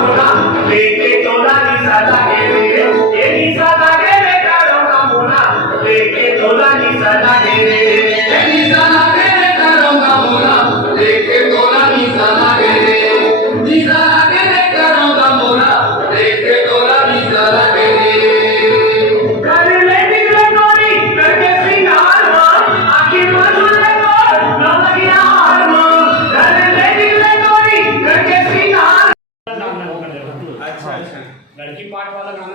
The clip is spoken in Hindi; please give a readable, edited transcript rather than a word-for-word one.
मुना लेके तोला निसा लागे रे ये निसा लागे रे कारो का मुना लेके तोला निसा लागे रे ये निसा लागे रे कारो का मुना लेके तोला निसा लागे रे निसा लागे रे कारो का मुना लेके तोला निसा लागे रे कर ले निकले गोरी करके श्रृंगार मां आखिर में झूले गोर न लगिया हार मां कर ले निकले गोरी करके श्रृंगार अच्छा अच्छा लड़की पार्ट वाला गाना